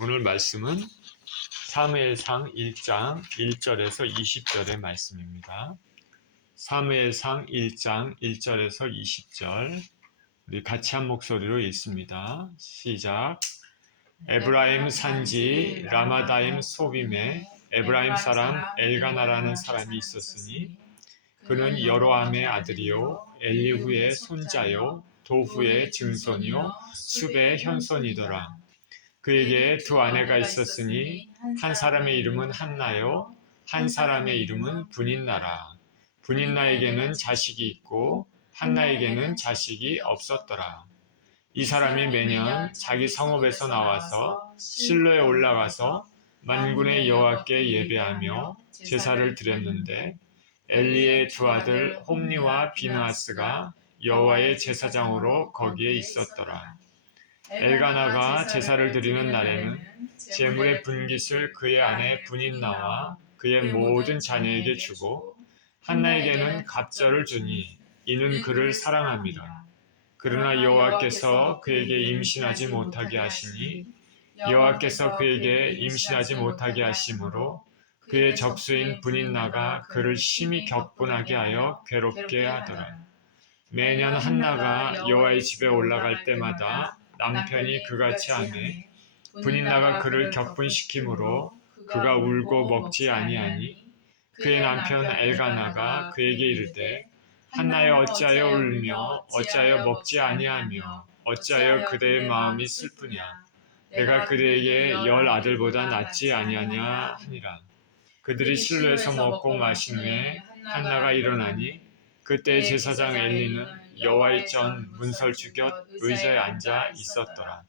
오늘 말씀은 사무엘상 1장 1절에서 20절의 말씀입니다. 사무엘상 1장 1절에서 20절 우리 같이 한 목소리로 읽습니다. 시작. 에브라임 산지 라마다임 소빔에 에브라임 사람 엘가나라는 사람이 있었으니 그는 여로함의 아들이요 엘리후의 손자요 도후의 증손이요 숲의 현손이더라. 그에게 두 아내가 있었으니 한 사람의 이름은 한나요 한 사람의 이름은 브닌나라. 브닌나에게는 자식이 있고 한나에게는 자식이 없었더라. 이 사람이 매년 자기 성읍에서 나와서 실로에 올라가서 만군의 여호와께 예배하며 제사를 드렸는데 엘리의 두 아들 홈니와 비느하스가 여호와의 제사장으로 거기에 있었더라. 엘가나가 제사를 드리는 날에는 제물의 분깃을 그의 아내 브닌나와 그의 모든 자녀에게 주고 한나에게는 갑절을 주니 이는 그를 사랑함이라. 그러나 여호와께서 그에게 임신하지 못하게 하시니 여호와께서 그에게 임신하지 못하게 하심으로 그의 적수인 브닌나가 그를 심히 격분하게 하여 괴롭게 하더라. 매년 한나가 여호와의 집에 올라갈 때마다 남편이 그같이 하매 브닌나가 그를 격분시키므로 그가 울고 먹지 아니하니 그의 남편 엘가나가 그에게 이르되 한나여 어찌하여 울며 어찌하여 먹지 아니하며 어찌하여 그대의 마음이 슬프냐. 내가 그대에게 10 아들보다 낫지 아니하냐 하니라. 그들이 실로에서 먹고 마신 후에 한나가 일어나니 그때 제사장 엘리는 여호와의 전 문설주 곁 의자에 앉아 있었더라.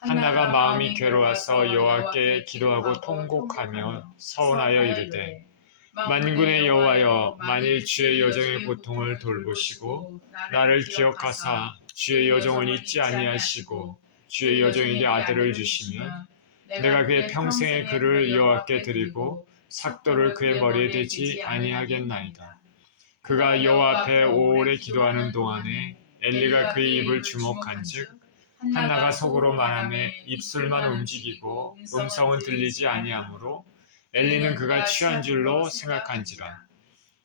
한나가 마음이 괴로워서 여호와께 기도하고 통곡하며 서원하여 이르되 만군의 여호와여, 만일 주의 여종의 고통을 돌보시고 나를 기억하사 주의 여종을 잊지 아니하시고 주의 여종에게 아들을 주시면 내가 그의 평생의 그를 여호와께 드리고 삭도를 그의 머리에 대지 아니하겠나이다. 그가 여호와 앞에 오래 기도하는 동안에 엘리가 그의 입을 주목한즉 한나가 속으로 말하매 입술만 움직이고 음성은 들리지 아니하므로 엘리는 그가 취한 줄로 생각한지라.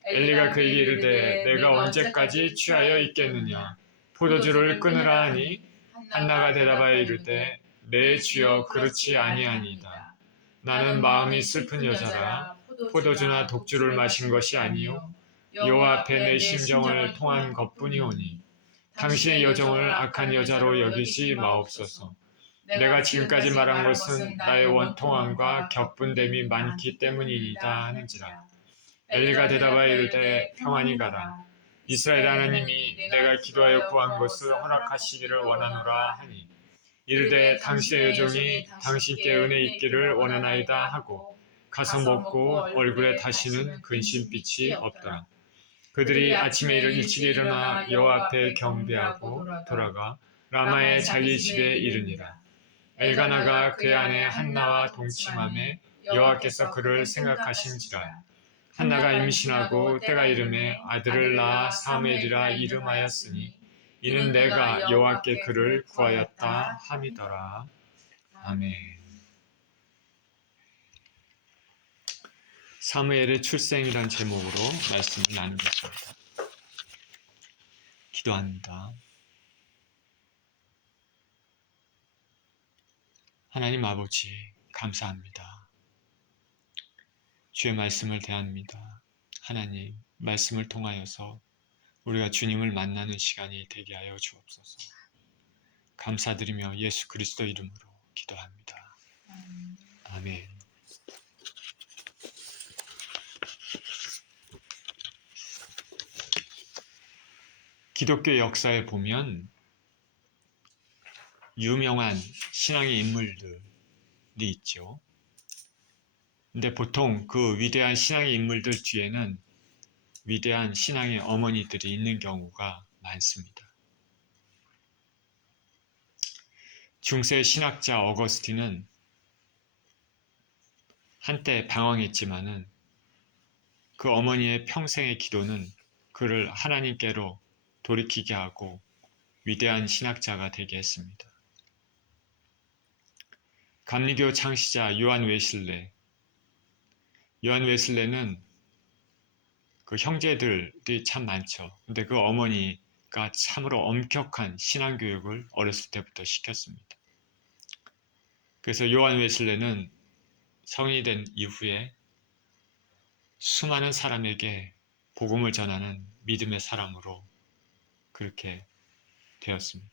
엘리가 그에게 이르되 내가 언제까지 취하여 있겠느냐. 포도주를 끊으라 하니 한나가 대답하여 이르되 내 주여 그렇지 아니하니이다. 나는 마음이 슬픈 여자라. 포도주나 독주를 마신 것이 아니요 여호와 앞에 내 심정을 통한 것뿐이오니 당신의 여종을 악한 여자로 여기지 마옵소서. 내가 지금까지 말한 것은 나의 원통함과 격분됨이 많기 때문이니이다 하는지라. 엘리가 대답하여 이르되 평안히 가라. 이스라엘 하나님이 내가 기도하여 구한 것을 허락하시기를 원하노라 하니 이르되 당신의 여종이 당신께 은혜 있기를 원하나이다 하고 가서 먹고 얼굴에 다시는 근심빛이 없더라. 그들이 아침에 일찍 일어나 여호와 앞에 경배하고 돌아가 라마의 자기 집에 이르니라. 엘가나가 그의 아내 한나와 동침하매 여호와께서 그를 생각하신지라. 한나가 임신하고 때가 이름에 아들을 낳아 사무엘이라 이름하였으니 이는 내가 여호와께 그를 구하였다 함이더라. 아멘. 사무엘의 출생이란 제목으로 말씀을 나누겠습니다. 기도합니다. 하나님 아버지, 감사합니다. 주의 말씀을 대합니다. 하나님, 말씀을 통하여서 우리가 주님을 만나는 시간이 되게 하여 주옵소서. 감사드리며 예수 그리스도 이름으로 기도합니다. 아멘. 기독교 역사에 보면 유명한 신앙의 인물들이 있죠. 근데 보통 그 위대한 신앙의 인물들 뒤에는 위대한 신앙의 어머니들이 있는 경우가 많습니다. 중세 신학자 어거스틴은 한때 방황했지만은 그 어머니의 평생의 기도는 그를 하나님께로 돌이키게 하고 위대한 신학자가 되게 했습니다. 감리교 창시자 요한 웨슬레. 요한 웨슬레는 그 형제들이 참 많죠. 근데 그 어머니가 참으로 엄격한 신앙교육을 어렸을 때부터 시켰습니다. 그래서 요한 웨슬레는 성인이 된 이후에 수많은 사람에게 복음을 전하는 믿음의 사람으로 그렇게 되었습니다.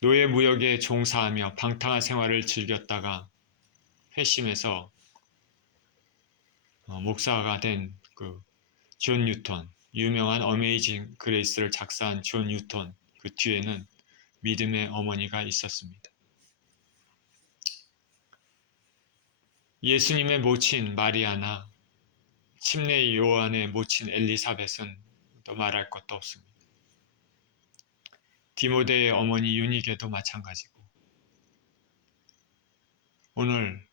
노예 무역에 종사하며 방탕한 생활을 즐겼다가 회심해서 목사가 된 그 존 뉴턴, 유명한 어메이징 그레이스를 작사한 존 뉴턴, 그 뒤에는 믿음의 어머니가 있었습니다. 예수님의 모친 마리아나 침례 요한의 모친 엘리사벳은 또 말할 것도 없습니다. 디모데의 어머니 유니게도 마찬가지고, 오늘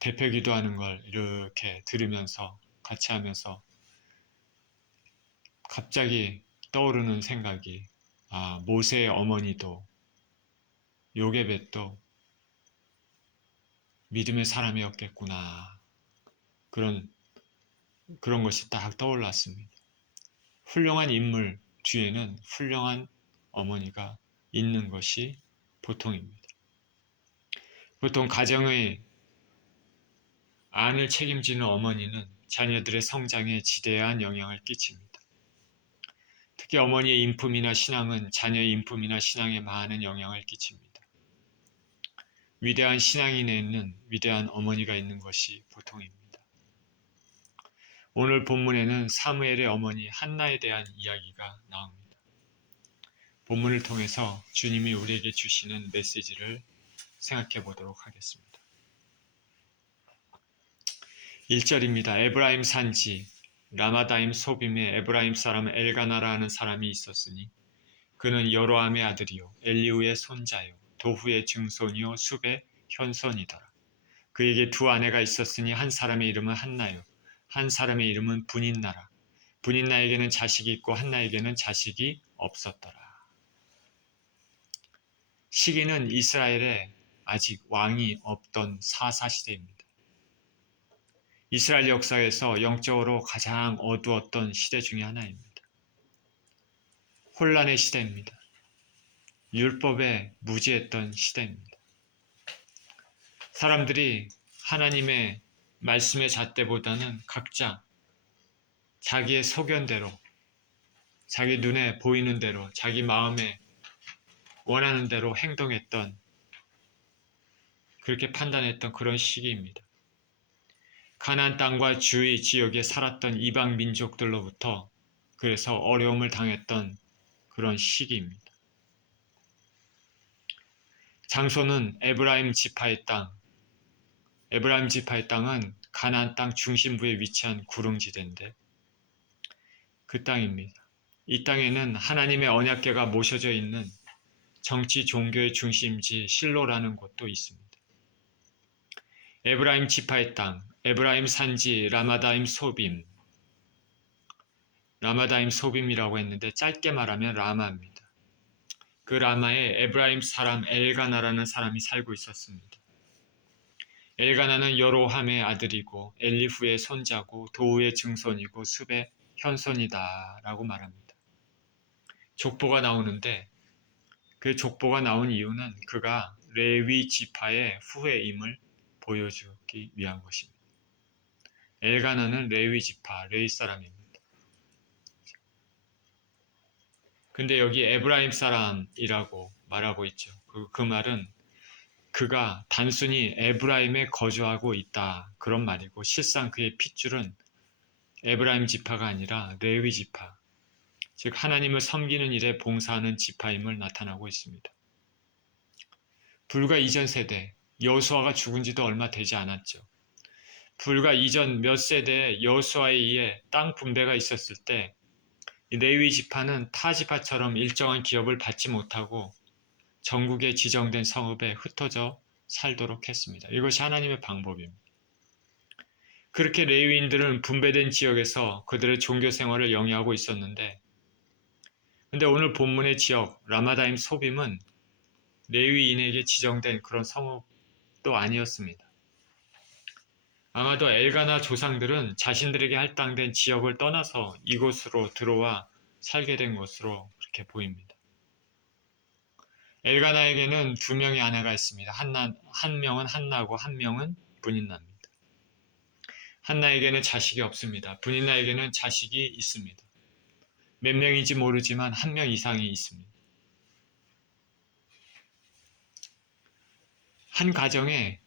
대표 기도하는 걸 이렇게 들으면서 같이 하면서 갑자기 떠오르는 생각이, 모세의 어머니도 요게벳도 믿음의 사람이었겠구나. 그런 것이 딱 떠올랐습니다. 훌륭한 인물 뒤에는 훌륭한 어머니가 있는 것이 보통입니다. 보통 가정의 안을 책임지는 어머니는 자녀들의 성장에 지대한 영향을 끼칩니다. 특히 어머니의 인품이나 신앙은 자녀의 인품이나 신앙에 많은 영향을 끼칩니다. 위대한 신앙인에는 위대한 어머니가 있는 것이 보통입니다. 오늘 본문에는 사무엘의 어머니 한나에 대한 이야기가 나옵니다. 본문을 통해서 주님이 우리에게 주시는 메시지를 생각해 보도록 하겠습니다. 1절입니다. 에브라임 산지 라마다임 소빔에 에브라임 사람 엘가나라 하는 사람이 있었으니 그는 여로함의 아들이요 엘리우의 손자요 도후의 증손이요 숲의 현손이더라. 그에게 두 아내가 있었으니 한 사람의 이름은 한나요 한 사람의 이름은 분인나라. 분인나에게는 자식이 있고 한나에게는 자식이 없었더라. 시기는 이스라엘에 아직 왕이 없던 사사시대입니다. 이스라엘 역사에서 영적으로 가장 어두웠던 시대 중에 하나입니다. 혼란의 시대입니다. 율법에 무지했던 시대입니다. 사람들이 하나님의 말씀의 잣대보다는 각자 자기의 소견대로, 자기 눈에 보이는 대로, 자기 마음에 원하는 대로 행동했던, 그렇게 판단했던 그런 시기입니다. 가나안 땅과 주위 지역에 살았던 이방 민족들로부터 그래서 어려움을 당했던 그런 시기입니다. 장소는 에브라임 지파의 땅. 에브라임 지파의 땅은 가나안 땅 중심부에 위치한 구릉지대인데 그 땅입니다. 이 땅에는 하나님의 언약궤가 모셔져 있는 정치 종교의 중심지 실로라는 곳도 있습니다. 에브라임 지파의 땅, 에브라임 산지 라마다임 소빔. 라마다임 소빔이라고 했는데 짧게 말하면 라마입니다. 그 라마에 에브라임 사람 엘가나라는 사람이 살고 있었습니다. 엘가나는 여로함의 아들이고 엘리후의 손자고 도우의 증손이고 숲의 현손이다 라고 말합니다. 족보가 나오는데 그 족보가 나온 이유는 그가 레위 지파의 후예임을 보여주기 위한 것입니다. 엘가나는 레위 지파, 레위 사람입니다. 근데 여기 에브라임 사람이라고 말하고 있죠. 그 말은 그가 단순히 에브라임에 거주하고 있다 그런 말이고 실상 그의 핏줄은 에브라임 지파가 아니라 레위 지파, 즉 하나님을 섬기는 일에 봉사하는 지파임을 나타나고 있습니다. 불과 이전 세대, 여호수아가 죽은 지도 얼마 되지 않았죠. 불과 이전 몇 세대에 여호수아에 의해 땅 분배가 있었을 때 레위 지파는 타 지파처럼 일정한 기업을 받지 못하고 전국에 지정된 성읍에 흩어져 살도록 했습니다. 이것이 하나님의 방법입니다. 그렇게 레위인들은 분배된 지역에서 그들의 종교 생활을 영위하고 있었는데, 근데 오늘 본문의 지역 라마다임 소빔은 레위인에게 지정된 그런 성읍도 아니었습니다. 아마도 엘가나 조상들은 자신들에게 할당된 지역을 떠나서 이곳으로 들어와 살게 된 것으로 그렇게 보입니다. 엘가나에게는 두 명의 아내가 있습니다. 한 명은 한나고 한 명은 브닌나입니다. 한나에게는 자식이 없습니다. 브닌나에게는 자식이 있습니다. 몇 명인지 모르지만 한 명 이상이 있습니다. 한 가정에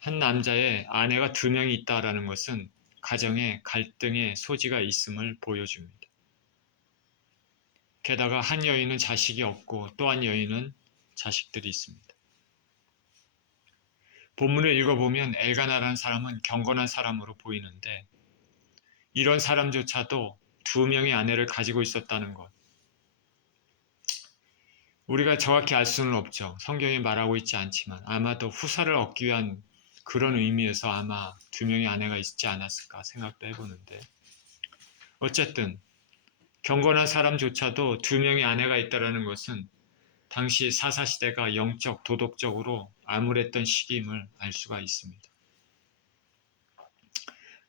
한 남자의 아내가 두 명이 있다라는 것은 가정에 갈등의 소지가 있음을 보여줍니다. 게다가 한 여인은 자식이 없고 또 한 여인은 자식들이 있습니다. 본문을 읽어보면 엘가나라는 사람은 경건한 사람으로 보이는데 이런 사람조차도 두 명의 아내를 가지고 있었다는 것. 우리가 정확히 알 수는 없죠. 성경이 말하고 있지 않지만 아마도 후사를 얻기 위한 그런 의미에서 아마 두 명의 아내가 있지 않았을까 생각도 해보는데 어쨌든 경건한 사람조차도 두 명의 아내가 있다는 것은 당시 사사시대가 영적, 도덕적으로 암울했던 시기임을 알 수가 있습니다.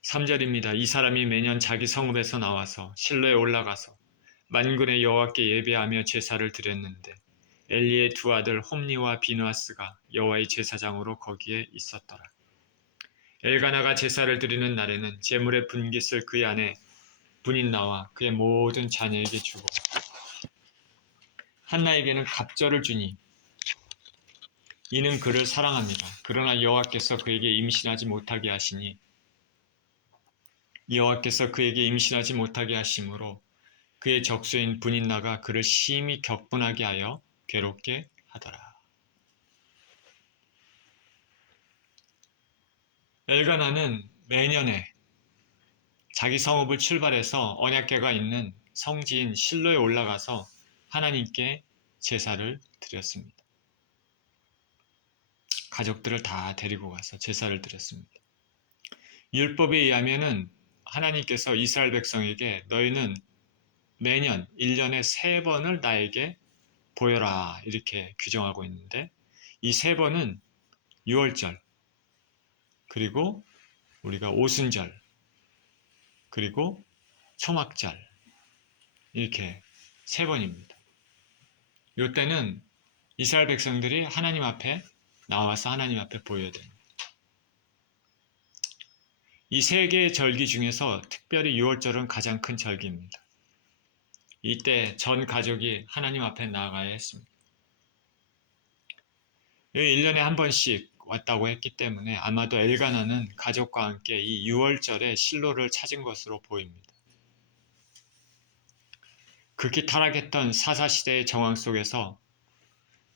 3절입니다. 이 사람이 매년 자기 성읍에서 나와서 실로에 올라가서 만군의 여호와께 예배하며 제사를 드렸는데 엘리의 두 아들 홈니와 비누아스가 여호와의 제사장으로 거기에 있었더라. 엘가나가 제사를 드리는 날에는 제물의 분깃을 그의 아내 분인나와 그의 모든 자녀에게 주고 한나에게는 갑절을 주니 이는 그를 사랑합니다. 그러나 여호와께서 그에게 임신하지 못하게 하시니 여호와께서 그에게 임신하지 못하게 하심으로 그의 적수인 분인나가 그를 심히 격분하게 하여 괴롭게 하더라. 엘가나는 매년에 자기 성읍을 출발해서 언약궤가 있는 성지인 실로에 올라가서 하나님께 제사를 드렸습니다. 가족들을 다 데리고 가서 제사를 드렸습니다. 율법에 의하면은 하나님께서 이스라엘 백성에게 너희는 매년 1년에 3번을 나에게 보여라 이렇게 규정하고 있는데 이 3번은 유월절 그리고 우리가 오순절 그리고 초막절 이렇게 3번입니다. 이때는 이스라엘 백성들이 하나님 앞에 나와서 하나님 앞에 보여야 됩니다. 이 3개의 절기 중에서 특별히 유월절은 가장 큰 절기입니다. 이때 전 가족이 하나님 앞에 나아가야 했습니다. 1년에 한 번씩 왔다고 했기 때문에 아마도 엘가나는 가족과 함께 이 유월절에 실로를 찾은 것으로 보입니다. 극히 타락했던 사사시대의 정황 속에서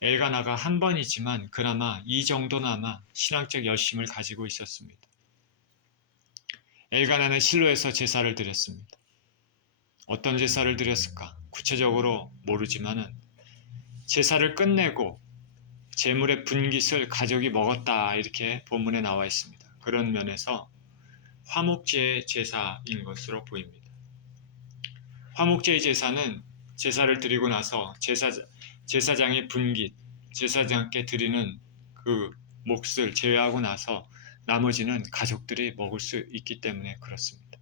엘가나가 한 번이지만 그나마 이 정도나마 신앙적 열심을 가지고 있었습니다. 엘가나는 실로에서 제사를 드렸습니다. 어떤 제사를 드렸을까? 구체적으로 모르지만은 제사를 끝내고 제물의 분깃을 가족이 먹었다 이렇게 본문에 나와 있습니다. 그런 면에서 화목제의 제사인 것으로 보입니다. 화목제의 제사는 제사를 드리고 나서 제사장의 분깃, 제사장께 드리는 그 몫을 제외하고 나서 나머지는 가족들이 먹을 수 있기 때문에 그렇습니다.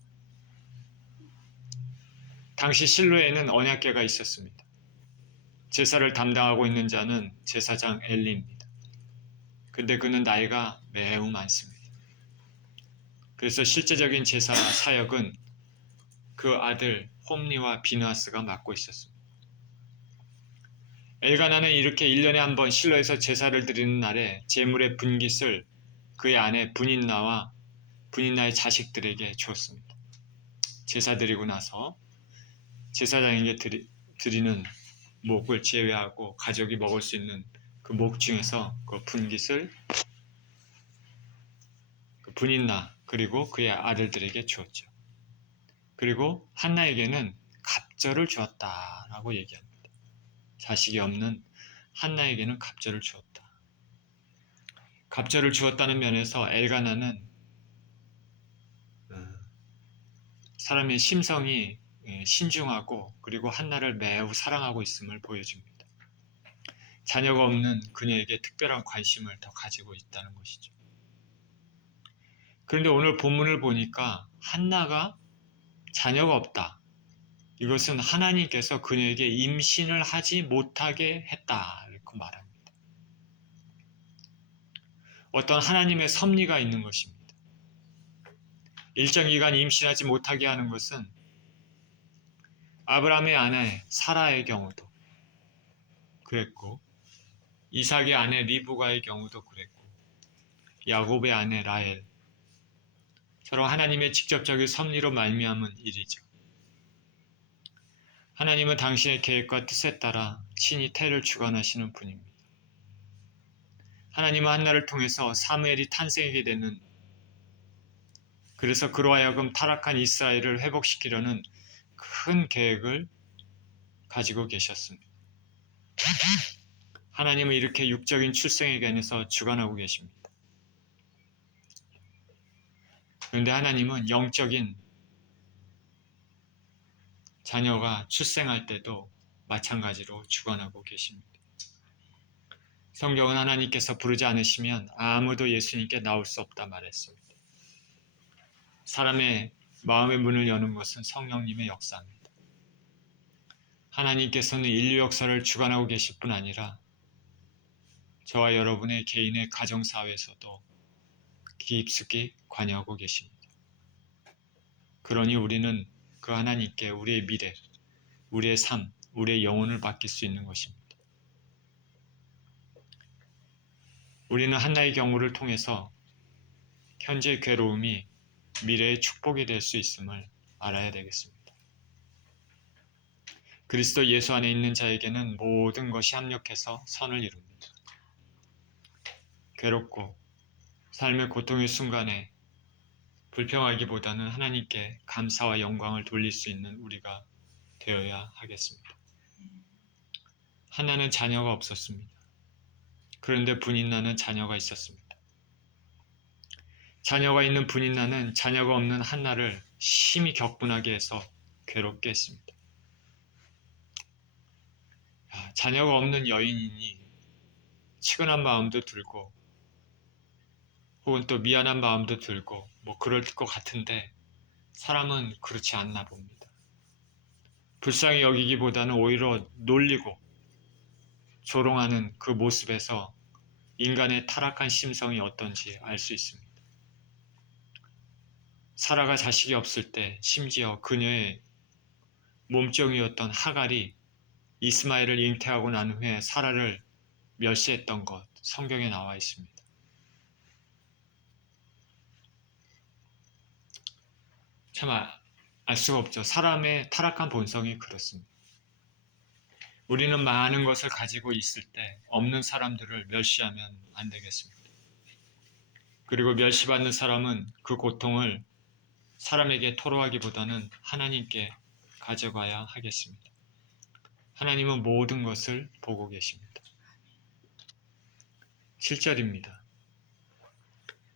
당시 실로에는 언약궤가 있었습니다. 제사를 담당하고 있는 자는 제사장 엘리입니다. 근데 그는 나이가 매우 많습니다. 그래서 실제적인 제사 사역은 그 아들 홈니와 비누아스가 맡고 있었습니다. 엘가나는 이렇게 1년에 한 번 실로에서 제사를 드리는 날에 제물의 분깃을 그의 아내 분인나와 분인나의 자식들에게 주었습니다. 제사 드리고 나서 제사장에게 드리는 목을 제외하고 가족이 먹을 수 있는 그 목 중에서 그 분깃을 그 분인나 그리고 그의 아들들에게 주었죠. 그리고 한나에게는 갑절을 주었다라고 얘기합니다. 자식이 없는 한나에게는 갑절을 주었다. 갑절을 주었다는 면에서 엘가나는 사람의 심성이 신중하고 그리고 한나를 매우 사랑하고 있음을 보여줍니다. 자녀가 없는 그녀에게 특별한 관심을 더 가지고 있다는 것이죠. 그런데 오늘 본문을 보니까 한나가 자녀가 없다. 이것은 하나님께서 그녀에게 임신을 하지 못하게 했다. 이렇게 말합니다. 어떤 하나님의 섭리가 있는 것입니다. 일정 기간 임신하지 못하게 하는 것은 아브라함의 아내 사라의 경우도 그랬고, 이삭의 아내 리브가의 경우도 그랬고, 야곱의 아내 라헬, 저런 하나님의 직접적인 섭리로 말미암은 일이죠. 하나님은 당신의 계획과 뜻에 따라 친히 태를 주관하시는 분입니다. 하나님은 한나를 통해서 사무엘이 탄생하게 되는, 그래서 그로 하여금 타락한 이스라엘을 회복시키려는 큰 계획을 가지고 계셨습니다. 하나님은 이렇게 육적인 출생에 관해서 주관하고 계십니다. 그런데 하나님은 영적인 자녀가 출생할 때도 마찬가지로 주관하고 계십니다. 성경은 하나님께서 부르지 않으시면 아무도 예수님께 나올 수 없다 말했습니다. 사람의 마음의 문을 여는 것은 성령님의 역사입니다. 하나님께서는 인류 역사를 주관하고 계실 뿐 아니라 저와 여러분의 개인의 가정사회에서도 깊숙이 관여하고 계십니다. 그러니 우리는 그 하나님께 우리의 미래, 우리의 삶, 우리의 영혼을 맡길 수 있는 것입니다. 우리는 한나의 경우를 통해서 현재의 괴로움이 미래의 축복이 될 수 있음을 알아야 되겠습니다. 그리스도 예수 안에 있는 자에게는 모든 것이 합력해서 선을 이룹니다. 괴롭고 삶의 고통의 순간에 불평하기보다는 하나님께 감사와 영광을 돌릴 수 있는 우리가 되어야 하겠습니다. 한나는 자녀가 없었습니다. 그런데 분인나는 자녀가 있었습니다. 자녀가 있는 분인나는 자녀가 없는 한나를 심히 격분하게 해서 괴롭게 했습니다. 자녀가 없는 여인이니 치근한 마음도 들고 혹은 또 미안한 마음도 들고 뭐 그럴 것 같은데 사람은 그렇지 않나 봅니다. 불쌍히 여기기보다는 오히려 놀리고 조롱하는 그 모습에서 인간의 타락한 심성이 어떤지 알 수 있습니다. 사라가 자식이 없을 때 심지어 그녀의 몸종이었던 하갈이 이스마엘을 잉태하고 난 후에 사라를 멸시했던 것 성경에 나와 있습니다. 참 알 수가 없죠. 사람의 타락한 본성이 그렇습니다. 우리는 많은 것을 가지고 있을 때 없는 사람들을 멸시하면 안 되겠습니다. 그리고 멸시받는 사람은 그 고통을 사람에게 토로하기보다는 하나님께 가져가야 하겠습니다. 하나님은 모든 것을 보고 계십니다. 7절입니다.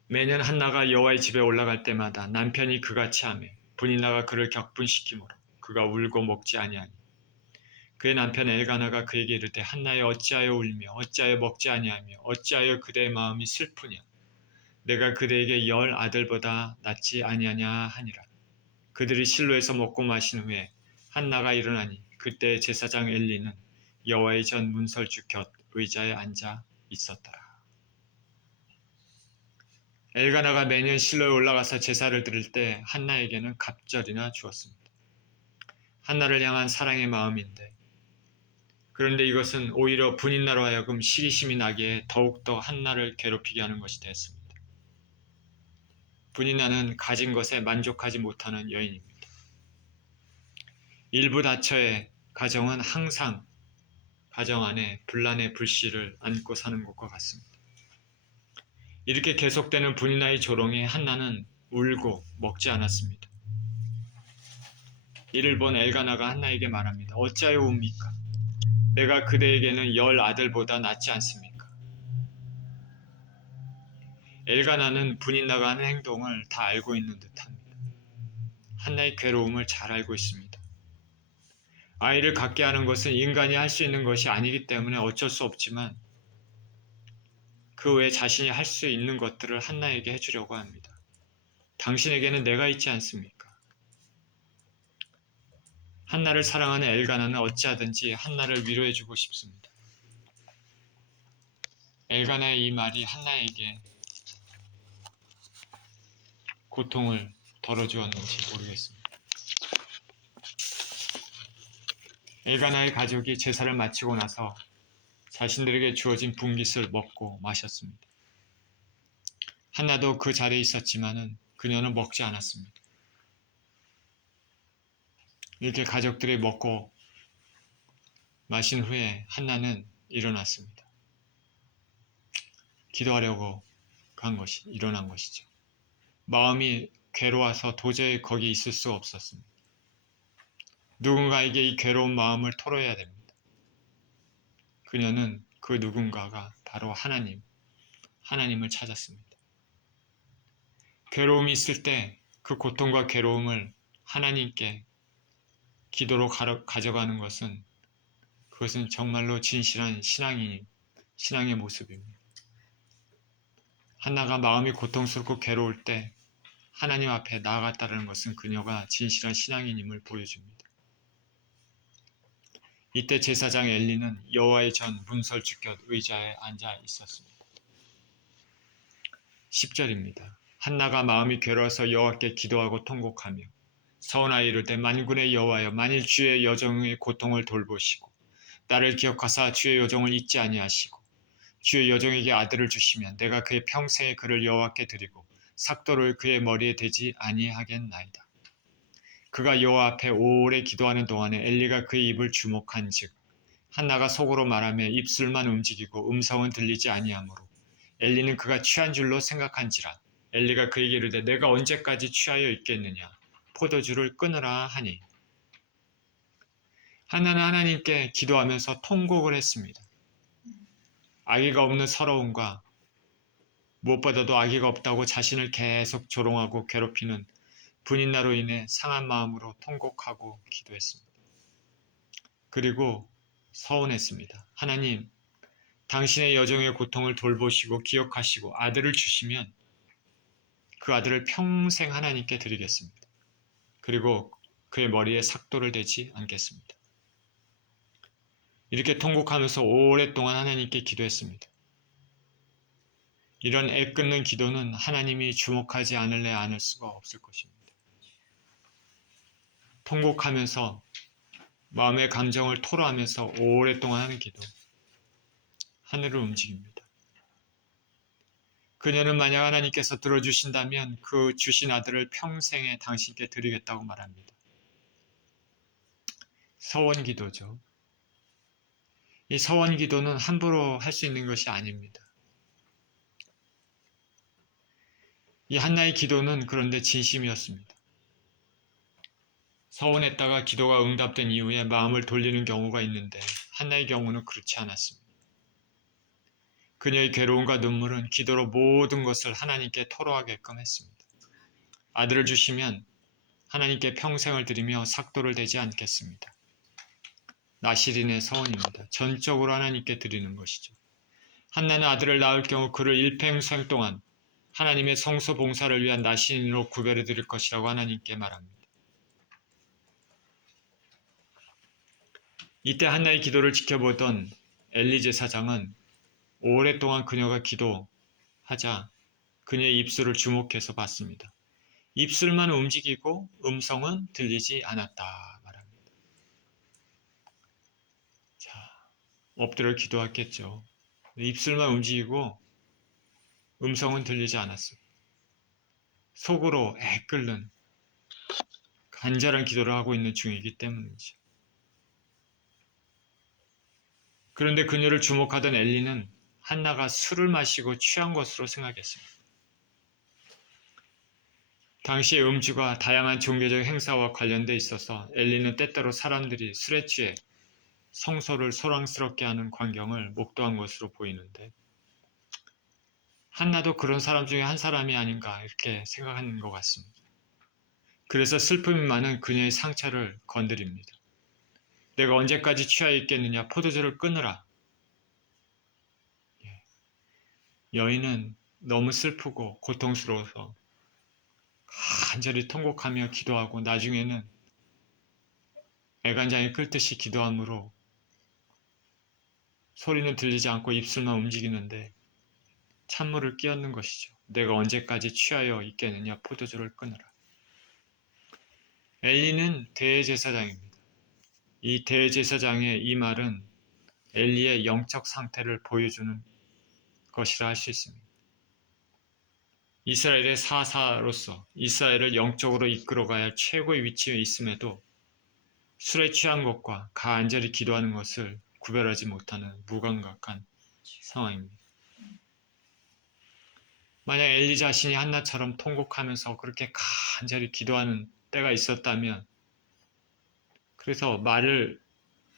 매년 한나가 여호와의 집에 올라갈 때마다 남편이 그같이 하매 분인나가 그를 격분시키므로 그가 울고 먹지 아니하니 그의 남편 엘가나가 그에게 이르되 한나여 어찌하여 울며 어찌하여 먹지 아니하며 어찌하여 그대의 마음이 슬프냐 내가 그대에게 10 아들보다 낫지 아니하냐 하니라. 그들이 실로에서 먹고 마신 후에 한나가 일어나니 그때 제사장 엘리는 여호와의 전 문설주 곁 의자에 앉아 있었더라. 엘가나가 매년 실로에 올라가서 제사를 드릴 때 한나에게는 갑절이나 주었습니다. 한나를 향한 사랑의 마음인데 그런데 이것은 오히려 분인나로 하여금 시기심이 나게 더욱더 한나를 괴롭히게 하는 것이 됐습니다. 분인나는 가진 것에 만족하지 못하는 여인입니다. 일부 다처의 가정은 항상 가정 안에 분란의 불씨를 안고 사는 것과 같습니다. 이렇게 계속되는 분인나의 조롱에 한나는 울고 먹지 않았습니다. 이를 본 엘가나가 한나에게 말합니다. 어찌하여 웁니까? 내가 그대에게는 10 아들보다 낫지 않습니까? 엘가나는 분인나가 하는 행동을 다 알고 있는 듯합니다. 한나의 괴로움을 잘 알고 있습니다. 아이를 갖게 하는 것은 인간이 할 수 있는 것이 아니기 때문에 어쩔 수 없지만 그 외에 자신이 할 수 있는 것들을 한나에게 해주려고 합니다. 당신에게는 내가 있지 않습니까? 한나를 사랑하는 엘가나는 어찌하든지 한나를 위로해주고 싶습니다. 엘가나의 이 말이 한나에게 고통을 덜어주었는지 모르겠습니다. 엘가나의 가족이 제사를 마치고 나서 자신들에게 주어진 분깃을 먹고 마셨습니다. 한나도 그 자리에 있었지만은 그녀는 먹지 않았습니다. 이렇게 가족들이 먹고 마신 후에 한나는 일어났습니다. 기도하려고 일어난 것이죠. 마음이 괴로워서 도저히 거기 있을 수 없었습니다. 누군가에게 이 괴로운 마음을 토로해야 됩니다. 그녀는 그 누군가가 바로 하나님을 찾았습니다. 괴로움이 있을 때 그 고통과 괴로움을 하나님께 기도로 가져가는 그것은 정말로 진실한 신앙의 모습입니다. 한나가 마음이 고통스럽고 괴로울 때 하나님 앞에 나아갔다는 것은 그녀가 진실한 신앙인임을 보여줍니다. 이때 제사장 엘리는 여호와의 전 문설주 곁 의자에 앉아 있었습니다. 10절입니다. 한나가 마음이 괴로워서 여호와께 기도하고 통곡하며 서원하여 이르되 만군의 여호와여 만일 주의 여종의 고통을 돌보시고 나를 기억하사 주의 여종을 잊지 아니하시고 주의 여종에게 아들을 주시면 내가 그의 평생에 그를 여호와께 드리고 삭도를 그의 머리에 대지 아니하겠나이다. 그가 여호와 앞에 오래 기도하는 동안에 엘리가 그의 입을 주목한즉 한나가 속으로 말하며 입술만 움직이고 음성은 들리지 아니하므로 엘리는 그가 취한 줄로 생각한지라. 엘리가 그에게 이르되 내가 언제까지 취하여 있겠느냐 포도주를 끊으라 하니 한나는 하나님께 기도하면서 통곡을 했습니다. 아기가 없는 서러움과 무엇보다도 아기가 없다고 자신을 계속 조롱하고 괴롭히는 분인나로 인해 상한 마음으로 통곡하고 기도했습니다. 그리고 서원했습니다. 하나님, 당신의 여종의 고통을 돌보시고 기억하시고 아들을 주시면 그 아들을 평생 하나님께 드리겠습니다. 그리고 그의 머리에 삭도를 대지 않겠습니다. 이렇게 통곡하면서 오랫동안 하나님께 기도했습니다. 이런 애끓는 기도는 하나님이 주목하지 않을 수가 없을 것입니다. 통곡하면서 마음의 감정을 토로하면서 오랫동안 하는 기도, 하늘을 움직입니다. 그녀는 만약 하나님께서 들어주신다면 그 주신 아들을 평생에 당신께 드리겠다고 말합니다. 서원 기도죠. 이 서원 기도는 함부로 할 수 있는 것이 아닙니다. 이 한나의 기도는 그런데 진심이었습니다. 서원했다가 기도가 응답된 이후에 마음을 돌리는 경우가 있는데 한나의 경우는 그렇지 않았습니다. 그녀의 괴로움과 눈물은 기도로 모든 것을 하나님께 토로하게끔 했습니다. 아들을 주시면 하나님께 평생을 드리며 삭도를 대지 않겠습니다. 나실인의 서원입니다. 전적으로 하나님께 드리는 것이죠. 한나는 아들을 낳을 경우 그를 일평생 동안 하나님의 성소 봉사를 위한 나실인으로 구별해 드릴 것이라고 하나님께 말합니다. 이때 한나의 기도를 지켜보던 엘리 제사장은 오랫동안 그녀가 기도하자 그녀의 입술을 주목해서 봤습니다. 입술만 움직이고 음성은 들리지 않았다 말합니다. 자, 엎드려 기도했겠죠. 입술만 움직이고 음성은 들리지 않았습니다. 속으로 애끓는 간절한 기도를 하고 있는 중이기 때문이죠. 그런데 그녀를 주목하던 엘리는 한나가 술을 마시고 취한 것으로 생각했습니다. 당시의 음주가 다양한 종교적 행사와 관련돼 있어서 엘리는 때때로 사람들이 술에 취해 성소를 소란스럽게 하는 광경을 목도한 것으로 보이는데 한나도 그런 사람 중에 한 사람이 아닌가 이렇게 생각하는 것 같습니다. 그래서 슬픔이 많은 그녀의 상처를 건드립니다. 내가 언제까지 취하여 있겠느냐? 포도주를 끊으라. 여인은 너무 슬프고 고통스러워서 간절히 통곡하며 기도하고 나중에는 애간장이 끓듯이 기도함으로 소리는 들리지 않고 입술만 움직이는데 찬물을 끼얹는 것이죠. 내가 언제까지 취하여 있겠느냐? 포도주를 끊으라. 엘리는 대제사장입니다. 이 대제사장의 이 말은 엘리의 영적 상태를 보여주는 것이라 할 수 있습니다. 이스라엘의 사사로서 이스라엘을 영적으로 이끌어가야 할 최고의 위치에 있음에도 술에 취한 것과 간절히 기도하는 것을 구별하지 못하는 무감각한 상황입니다. 만약 엘리 자신이 한나처럼 통곡하면서 그렇게 간절히 기도하는 때가 있었다면, 그래서 말을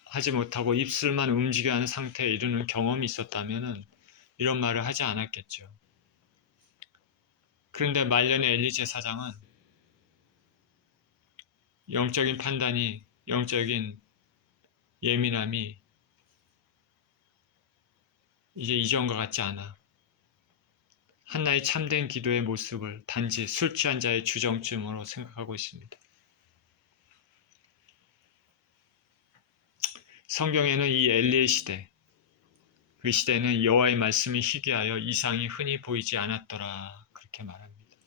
하지 못하고 입술만 움직여 하는 상태에 이르는 경험이 있었다면 이런 말을 하지 않았겠죠. 그런데 말년의 엘리 제사장은 영적인 판단이, 영적인 예민함이 이제 이전과 같지 않아. 한나의 참된 기도의 모습을 단지 술 취한 자의 주정쯤으로 생각하고 있습니다. 성경에는 이 엘리의 시대, 그 시대는 여호와의 말씀이 희귀하여 이상이 흔히 보이지 않았더라, 그렇게 말합니다.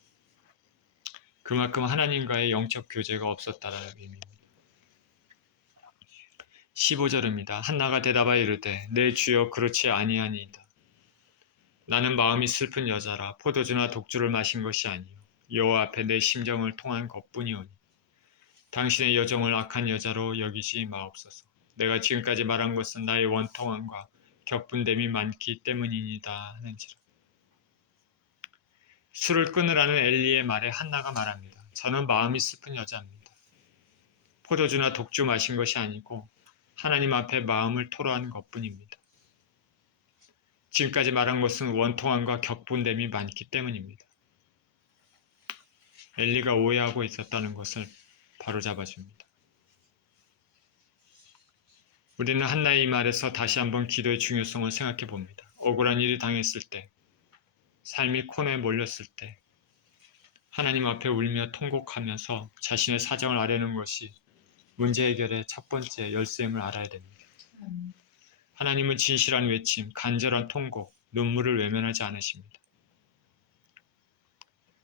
그만큼 하나님과의 영적 교제가 없었다라는 의미입니다. 15절입니다. 한나가 대답하여 이르되 내 주여 그렇지 아니하니이다. 나는 마음이 슬픈 여자라 포도주나 독주를 마신 것이 아니요 여호와 앞에 내 심정을 통한 것뿐이오니 당신의 여정을 악한 여자로 여기지 마옵소서. 내가 지금까지 말한 것은 나의 원통함과 격분됨이 많기 때문이니다 하는지라. 술을 끊으라는 엘리의 말에 한나가 말합니다. 저는 마음이 슬픈 여자입니다. 포도주나 독주 마신 것이 아니고 하나님 앞에 마음을 토로한 것뿐입니다. 지금까지 말한 것은 원통함과 격분됨이 많기 때문입니다. 엘리가 오해하고 있었다는 것을 바로잡아줍니다. 우리는 한나의 이 말에서 다시 한번 기도의 중요성을 생각해 봅니다. 억울한 일이 당했을 때, 삶이 코너에 몰렸을 때 하나님 앞에 울며 통곡하면서 자신의 사정을 아뢰는 것이 문제 해결의 첫 번째 열쇠임을 알아야 됩니다. 하나님은 진실한 외침, 간절한 통곡, 눈물을 외면하지 않으십니다.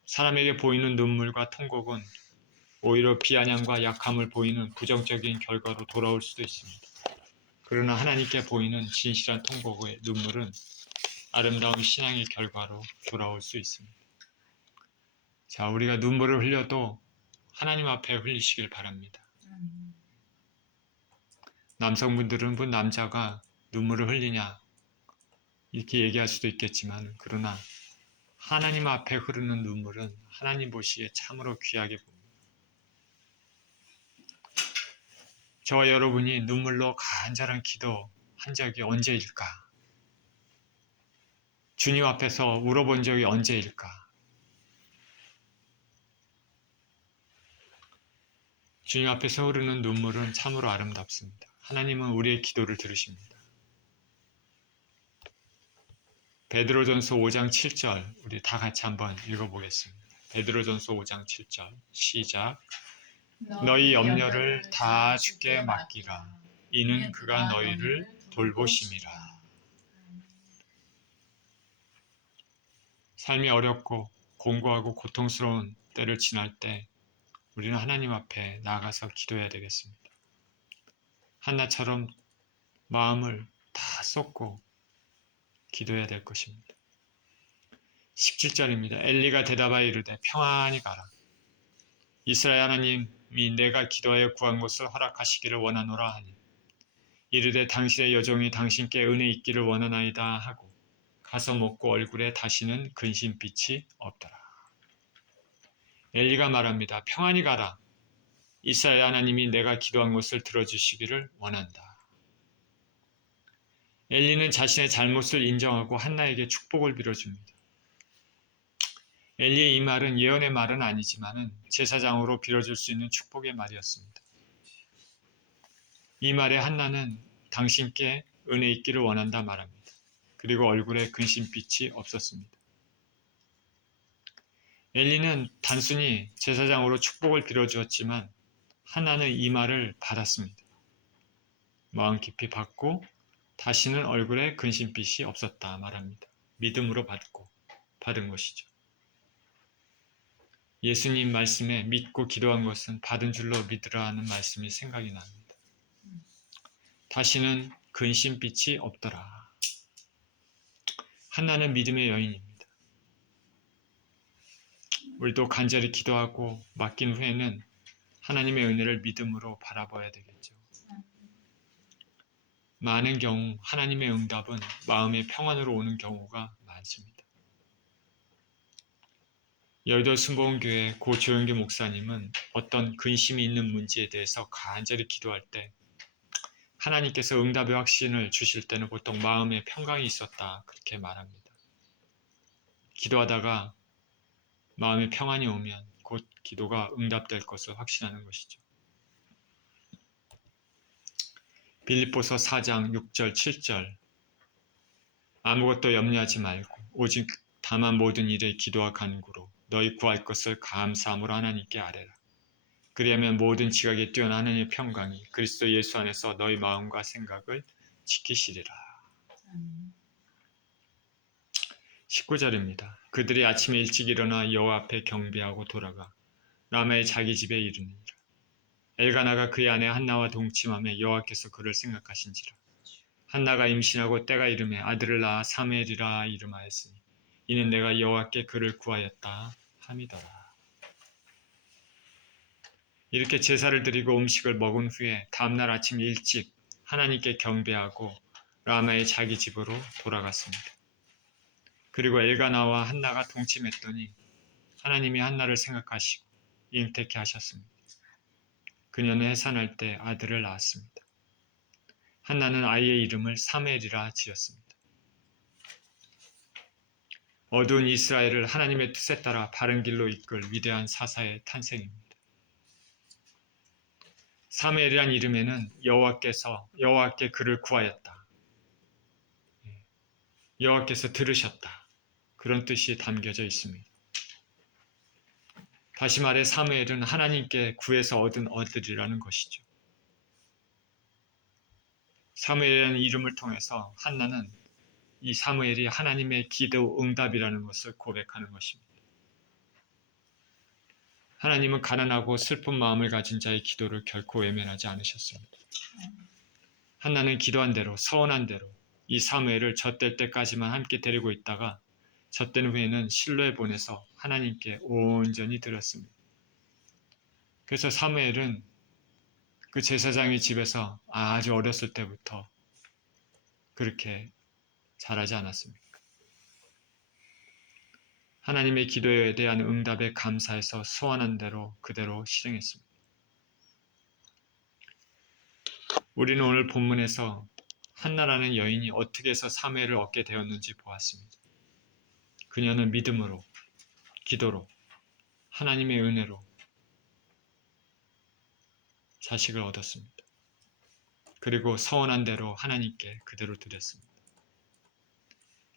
사람에게 보이는 눈물과 통곡은 오히려 비아냥과 약함을 보이는 부정적인 결과로 돌아올 수도 있습니다. 그러나 하나님께 보이는 진실한 통곡의 눈물은 아름다운 신앙의 결과로 돌아올 수 있습니다. 자, 우리가 눈물을 흘려도 하나님 앞에 흘리시길 바랍니다. 남성분들은 그 남자가 눈물을 흘리냐 이렇게 얘기할 수도 있겠지만, 그러나 하나님 앞에 흐르는 눈물은 하나님 보시기에 참으로 귀하게 봅니다. 저와 여러분이 눈물로 간절한 기도 한 적이 언제일까? 주님 앞에서 울어본 적이 언제일까? 주님 앞에서 흐르는 눈물은 참으로 아름답습니다. 하나님은 우리의 기도를 들으십니다. 베드로전서 5장 7절 우리 다 같이 한번 읽어보겠습니다. 베드로전서 5장 7절 시작. 너희 염려를 다 주께 맡기라. 이는 그가 너희를 돌보심이라. 삶이 어렵고 공고하고 고통스러운 때를 지날 때 우리는 하나님 앞에 나가서 기도해야 되겠습니다. 한나처럼 마음을 다 쏟고 기도해야 될 것입니다. 17절입니다. 엘리가 대답하여 이르되 평안히 가라. 이스라엘 하나님이 내가 기도하여 구한 것을 허락하시기를 원하노라 하니 이르되 당신의 여종이 당신께 은혜 있기를 원하나이다 하고 가서 먹고 얼굴에 다시는 근심빛이 없더라. 엘리가 말합니다. 평안히 가라. 이스라엘 하나님이 내가 기도한 것을 들어주시기를 원한다. 엘리는 자신의 잘못을 인정하고 한나에게 축복을 빌어줍니다. 엘리의 이 말은 예언의 말은 아니지만 제사장으로 빌어줄 수 있는 축복의 말이었습니다. 이 말에 한나는 당신께 은혜 있기를 원한다 말합니다. 그리고 얼굴에 근심빛이 없었습니다. 엘리는 단순히 제사장으로 축복을 빌어주었지만 한나는 이 말을 받았습니다. 마음 깊이 받고 다시는 얼굴에 근심빛이 없었다 말합니다. 믿음으로 받은 것이죠. 예수님 말씀에 믿고 기도한 것은 받은 줄로 믿으라 하는 말씀이 생각이 납니다. 다시는 근심빛이 없더라. 한나는 믿음의 여인입니다. 우리도 간절히 기도하고 맡긴 후에는 하나님의 은혜를 믿음으로 바라봐야 되겠죠. 많은 경우 하나님의 응답은 마음의 평안으로 오는 경우가 많습니다. 여의도 순복음교회 고 조영규 목사님은 어떤 근심이 있는 문제에 대해서 간절히 기도할 때 하나님께서 응답의 확신을 주실 때는 보통 마음에 평강이 있었다 그렇게 말합니다. 기도하다가 마음에 평안이 오면 곧 기도가 응답될 것을 확신하는 것이죠. 빌립보서 4장 6절 7절 아무것도 염려하지 말고 오직 다만 모든 일에 기도와 간구로 너희 구할 것을 감사함으로 하나님께 아뢰라. 그리하면 모든 지각에 뛰어난 하나님의 평강이 그리스도 예수 안에서 너희 마음과 생각을 지키시리라. 19절입니다. 그들이 아침에 일찍 일어나 여호와 앞에 경배하고 돌아가 라마의 자기 집에 이르니라. 엘가나가 그의 아내 한나와 동침하며 여호와께서 그를 생각하신지라. 한나가 임신하고 때가 이르매 아들을 낳아 사무엘이라 이름하였으니 이는 내가 여호와께 그를 구하였다 함이더라. 이렇게 제사를 드리고 음식을 먹은 후에 다음날 아침 일찍 하나님께 경배하고 라마의 자기 집으로 돌아갔습니다. 그리고 엘가나와 한나가 동침했더니 하나님이 한나를 생각하시고 잉태케 하셨습니다. 그녀는 해산할 때 아들을 낳았습니다. 한나는 아이의 이름을 사무엘이라 지었습니다. 어두운 이스라엘을 하나님의 뜻에 따라 바른 길로 이끌 위대한 사사의 탄생입니다. 사무엘이란 이름에는 여호와께 그를 구하였다. 여호와께서 들으셨다. 그런 뜻이 담겨져 있습니다. 다시 말해 사무엘은 하나님께 구해서 얻은 아들이라는 것이죠. 사무엘이라는 이름을 통해서 한나는 이 사무엘이 하나님의 기도 응답이라는 것을 고백하는 것입니다. 하나님은 가난하고 슬픈 마음을 가진 자의 기도를 결코 외면하지 않으셨습니다. 한나는 기도한 대로 서원한 대로 이 사무엘을 젖될 때까지만 함께 데리고 있다가 젖된 후에는 실로에 보내서 하나님께 온전히 드렸습니다. 그래서 사무엘은 그 제사장의 집에서 아주 어렸을 때부터 그렇게 자라지 않았습니까? 하나님의 기도에 대한 응답에 감사해서 소원한 대로 그대로 실행했습니다. 우리는 오늘 본문에서 한나라는 여인이 어떻게 해서 사무엘을 얻게 되었는지 보았습니다. 그녀는 믿음으로, 기도로, 하나님의 은혜로 자식을 얻었습니다. 그리고 서원한 대로 하나님께 그대로 드렸습니다.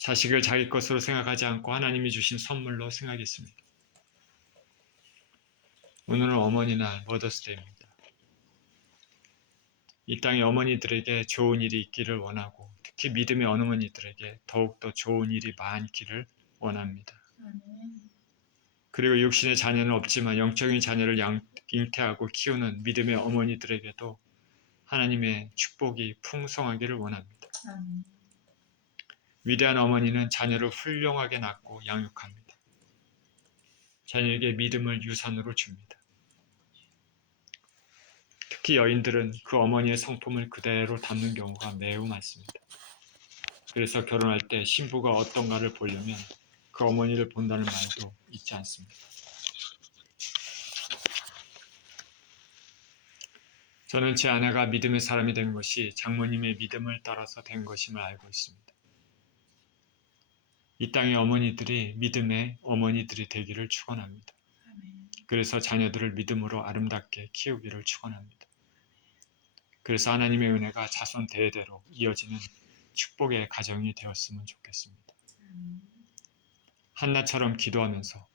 자식을 자기 것으로 생각하지 않고 하나님이 주신 선물로 생각했습니다. 오늘은 어머니날 머더스데이입니다. 이 땅의 어머니들에게 좋은 일이 있기를 원하고 특히 믿음의 어머니들에게 더욱더 좋은 일이 많기를 원합니다. 그리고 육신의 자녀는 없지만 영적인 자녀를 잉태하고 키우는 믿음의 어머니들에게도 하나님의 축복이 풍성하기를 원합니다. 위대한 어머니는 자녀를 훌륭하게 낳고 양육합니다. 자녀에게 믿음을 유산으로 줍니다. 특히 여인들은 그 어머니의 성품을 그대로 담는 경우가 매우 많습니다. 그래서 결혼할 때 신부가 어떤가를 보려면 그 어머니를 본다는 말도 있지 않습니다. 저는 제 아내가 믿음의 사람이 된 것이 장모님의 믿음을 따라서 된 것임을 알고 있습니다. 이 땅의 어머니들이 믿음의 어머니들이 되기를 축원합니다. 그래서 자녀들을 믿음으로 아름답게 키우기를 축원합니다. 그래서 하나님의 은혜가 자손 대대로 이어지는 축복의 가정이 되었으면 좋겠습니다. 한나처럼 기도하면서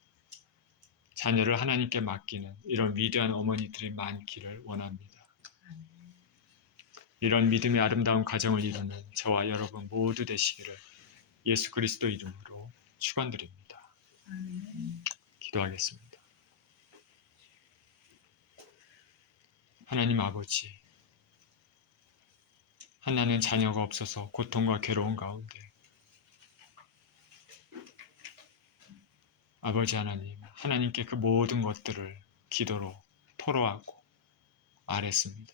자녀를 하나님께 맡기는 이런 위대한 어머니들이 많기를 원합니다. 이런 믿음의 아름다운 가정을 이루는 저와 여러분 모두 되시기를 예수 그리스도 이름으로 축원드립니다. 기도하겠습니다. 하나님 아버지, 한나는 자녀가 없어서 고통과 괴로운 가운데 아버지 하나님, 하나님께 그 모든 것들을 기도로 토로하고 아뢰습니다.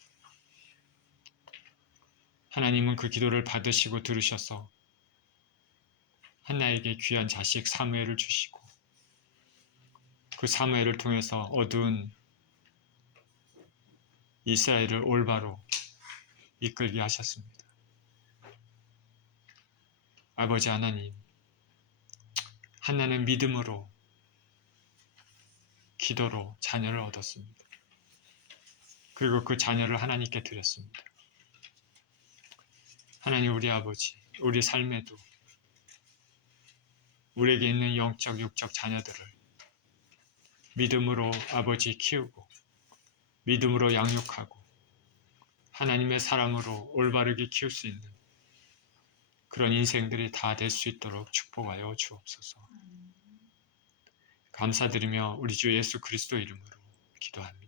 하나님은 그 기도를 받으시고 들으셔서 한나에게 귀한 자식 사무엘을 주시고 그 사무엘을 통해서 어두운 이스라엘을 올바로 이끌게 하셨습니다. 아버지 하나님, 한나는 믿음으로 기도로 자녀를 얻었습니다. 그리고 그 자녀를 하나님께 드렸습니다. 하나님 우리 아버지, 우리 삶에도 우리에게 있는 영적, 육적 자녀들을 믿음으로 아버지 키우고 믿음으로 양육하고 하나님의 사랑으로 올바르게 키울 수 있는 그런 인생들이 다 될 수 있도록 축복하여 주옵소서. 감사드리며 우리 주 예수 그리스도 이름으로 기도합니다.